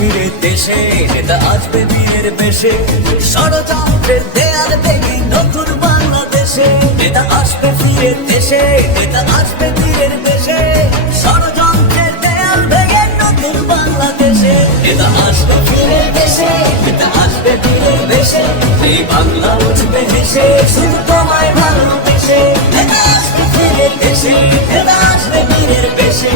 ফিরে দেশে, নেতা আসবে বীরের বেশে, ষড়যন্ত্রের দেয়াল ভেঙে নতুন বাংলাদেশে। নেতা আসবে ফিরে দেশে, নেতা আসবে বীরের বেশে, ষড়যন্ত্রের দেয়াল ভেঙে নতুন বাংলাদেশে। নেতা আসবে ফিরে দেশে, নেতা আসবে বীরের বেশে, এই বাংলা উঠবে হেসে শুধু তোমায় ভালোবেসে। নেতা আসবে ফিরে দেশে, নেতা আসবে বীরের বেশে।